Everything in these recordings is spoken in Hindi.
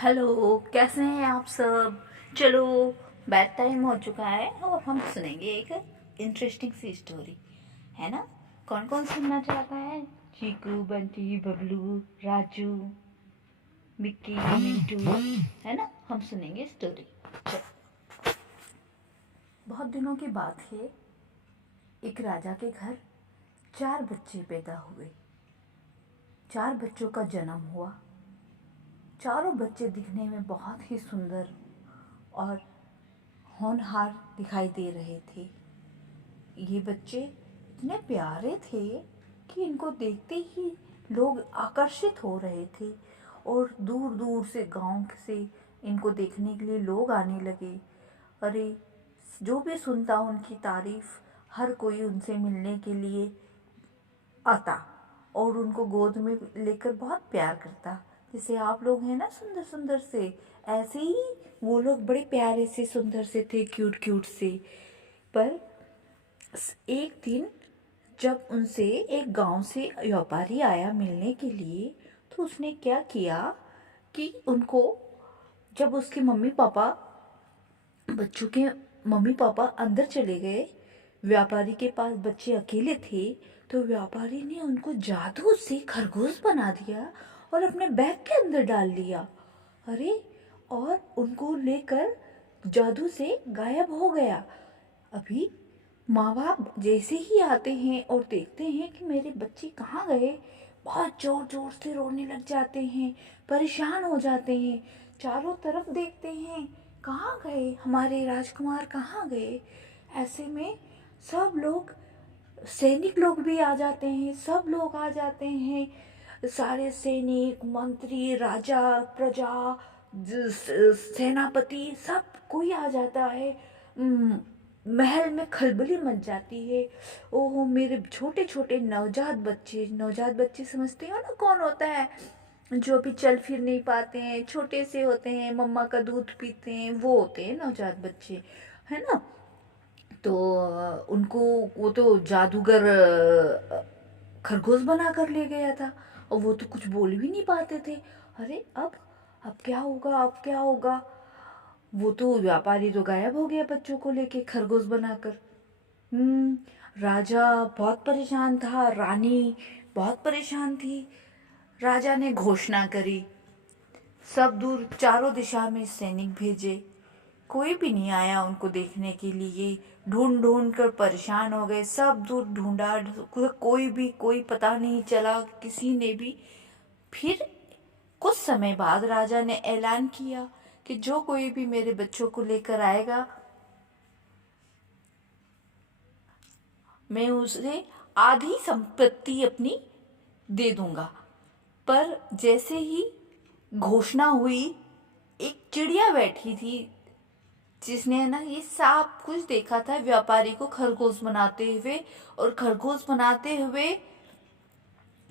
हेलो, कैसे हैं आप सब। चलो, बेड टाइम हो चुका है और हम सुनेंगे एक इंटरेस्टिंग सी स्टोरी, है ना। कौन कौन सुनना चाहता है? चीकू, बंटी, बबलू, राजू, मिक्की, मिंटू, है ना। हम सुनेंगे स्टोरी। चलो। बहुत दिनों की बात है। एक राजा के घर 4 बच्चे पैदा हुए। 4 बच्चों का जन्म हुआ। चारों बच्चे दिखने में बहुत ही सुंदर और होनहार दिखाई दे रहे थे। ये बच्चे इतने प्यारे थे कि इनको देखते ही लोग आकर्षित हो रहे थे और दूर दूर से गांव से इनको देखने के लिए लोग आने लगे। अरे, जो भी सुनता उनकी तारीफ, हर कोई उनसे मिलने के लिए आता और उनको गोद में लेकर बहुत प्यार करता। जैसे आप लोग हैं ना, सुंदर सुंदर से, ऐसे ही वो लोग बड़े प्यारे से, सुंदर से थे, क्यूट क्यूट से। पर एक दिन जब उनसे एक गांव से व्यापारी आया मिलने के लिए, तो उसने क्या किया कि उनको, जब उसके मम्मी पापा, बच्चों के मम्मी पापा अंदर चले गए, व्यापारी के पास बच्चे अकेले थे, तो व्यापारी ने उनको जादू से खरगोश बना दिया और अपने बैग के अंदर डाल लिया। अरे, और उनको लेकर जादू से गायब हो गया। अभी माँ बाप जैसे ही आते हैं और देखते हैं कि मेरे बच्चे कहाँ गए, बहुत जोर जोर से रोने लग जाते हैं, परेशान हो जाते हैं। चारों तरफ देखते हैं, कहाँ गए हमारे राजकुमार, कहाँ गए। ऐसे में सब लोग, सैनिक लोग भी आ जाते हैं, सब लोग आ जाते हैं। सारे सैनिक, मंत्री, राजा, प्रजा, सेनापति, सब कोई आ जाता है। महल में खलबली मच जाती है। ओहो, मेरे छोटे छोटे नवजात बच्चे, नवजात बच्चे समझते हो ना कौन होता है? जो भी चल फिर नहीं पाते हैं, छोटे से होते हैं, मम्मा का दूध पीते हैं, वो होते हैं नवजात बच्चे, है ना। तो उनको, वो तो जादूगर खरगोश बना कर ले गया था और वो तो कुछ बोल भी नहीं पाते थे। अरे, अब क्या होगा, अब क्या होगा। वो तो व्यापारी तो गायब हो गया बच्चों को लेके खरगोश बनाकर। राजा बहुत परेशान था, रानी बहुत परेशान थी। राजा ने घोषणा करी, सब दूर चारों दिशा में सैनिक भेजे, कोई भी नहीं आया उनको देखने के लिए। ढूंढ ढूंढ कर परेशान हो गए, सब दूर ढूंढा, कोई पता नहीं चला किसी ने भी। फिर कुछ समय बाद राजा ने ऐलान किया कि जो कोई भी मेरे बच्चों को लेकर आएगा, मैं उसे आधी संपत्ति अपनी दे दूंगा। पर जैसे ही घोषणा हुई, एक चिड़िया बैठी थी जिसने ना ये सब कुछ देखा था व्यापारी को खरगोश बनाते हुए, और खरगोश बनाते हुए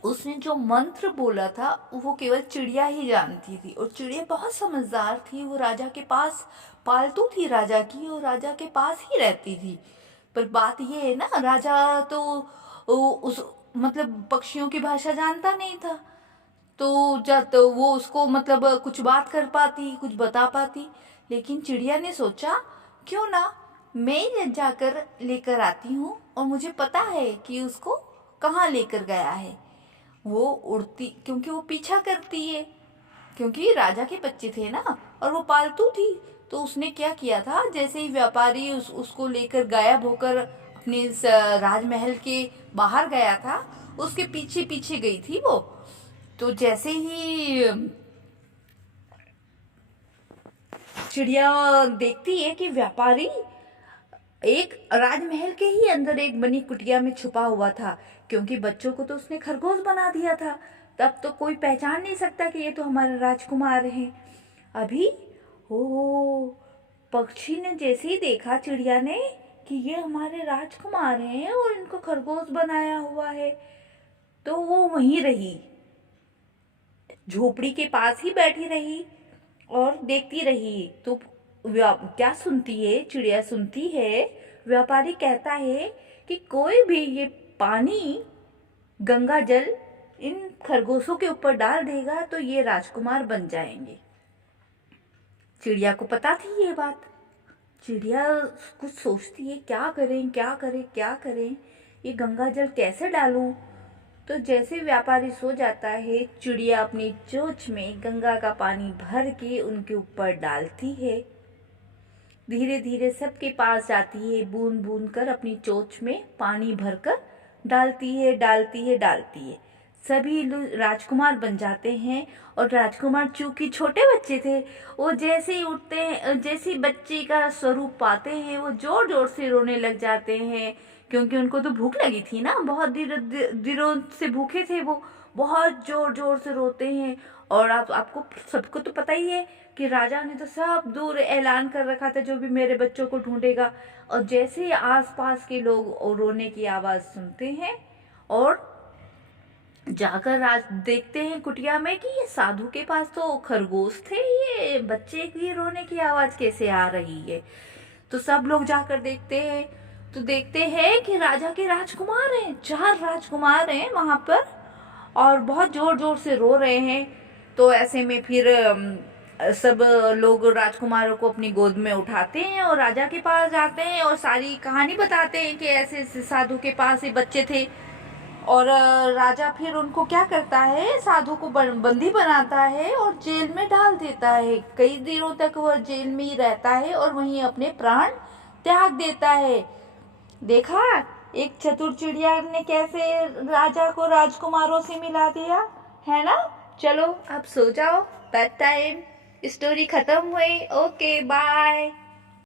उसने जो मंत्र बोला था वो केवल चिड़िया ही जानती थी। और चिड़िया बहुत समझदार थी, वो राजा के पास, पालतू थी राजा की, और राजा के पास ही रहती थी। पर बात ये है ना, राजा तो उस, मतलब पक्षियों की भाषा जानता नहीं था। तो जब तो वो उसको, मतलब कुछ बात कर पाती, कुछ बता पाती। लेकिन चिड़िया ने सोचा, क्यों ना मैं जाकर लेकर आती हूँ, और मुझे पता है कि उसको कहाँ लेकर गया है। वो उड़ती, क्योंकि वो पीछा करती है, क्योंकि राजा के बच्चे थे ना, और वो पालतू थी। तो उसने क्या किया था, जैसे ही व्यापारी उसको लेकर गायब होकर अपने इस राजमहल के बाहर गया था, उसके पीछे पीछे गई थी वो। तो जैसे ही चिड़िया देखती है कि व्यापारी एक राजमहल के ही अंदर एक बनी कुटिया में छुपा हुआ था, क्योंकि बच्चों को तो उसने खरगोश बना दिया था, तब तो कोई पहचान नहीं सकता कि ये तो हमारे राजकुमार हैं। अभी ओ, पक्षी ने जैसे ही देखा, चिड़िया ने, कि ये हमारे राजकुमार हैं और इनको खरगोश बनाया हुआ है, तो वो वहीं रही, झोपड़ी के पास ही बैठी रही और देखती रही। तो क्या सुनती है चिड़िया, सुनती है व्यापारी कहता है कि कोई भी ये पानी, गंगा जल इन खरगोशों के ऊपर डाल देगा तो ये राजकुमार बन जाएंगे। चिड़िया को पता थी ये बात। चिड़िया कुछ सोचती है, क्या करें क्या करें क्या करें, ये गंगा जल कैसे डालूं। तो जैसे व्यापारी सो जाता है, चिड़िया अपनी चोंच में गंगा का पानी भर के उनके ऊपर डालती है। धीरे धीरे सबके पास जाती है, बूंद बूंद कर अपनी चोंच में पानी भरकर डालती है डालती है डालती है। सभी लोग राजकुमार बन जाते हैं। और राजकुमार चूंकि छोटे बच्चे थे, वो जैसे ही उठते हैं, जैसे ही बच्चे का स्वरूप पाते हैं, वो जोर जोर से रोने लग जाते हैं। क्योंकि उनको तो भूख लगी थी ना, बहुत दिनों से भूखे थे वो, बहुत जोर जोर से रोते हैं। और आपको सबको तो पता ही है कि राजा ने तो सब दूर ऐलान कर रखा था, जो भी मेरे बच्चों को ढूंढेगा। और जैसे ही आसपास के लोग रोने की आवाज सुनते हैं और जाकर राज देखते हैं कुटिया में कि ये साधु के पास तो खरगोश थे, ये बच्चे की रोने की आवाज कैसे आ रही है। तो सब लोग जाकर देखते हैं, तो देखते हैं कि राजा के राजकुमार हैं, 4 राजकुमार हैं वहां पर, और बहुत जोर जोर से रो रहे हैं। तो ऐसे में फिर सब लोग राजकुमारों को अपनी गोद में उठाते हैं और राजा के पास जाते हैं और सारी कहानी बताते हैं कि ऐसे ऐसे साधु के पास ये बच्चे थे। और राजा फिर उनको क्या करता है, साधु को बंदी बनाता है और जेल में डाल देता है। कई दिनों तक वह जेल में ही रहता है और वहीं अपने प्राण त्याग देता है। देखा एक चतुर चिड़िया ने कैसे राजा को राजकुमारों से मिला दिया, है ना। चलो अब सो जाओ, बेड टाइम, स्टोरी खत्म हुई। Okay bye.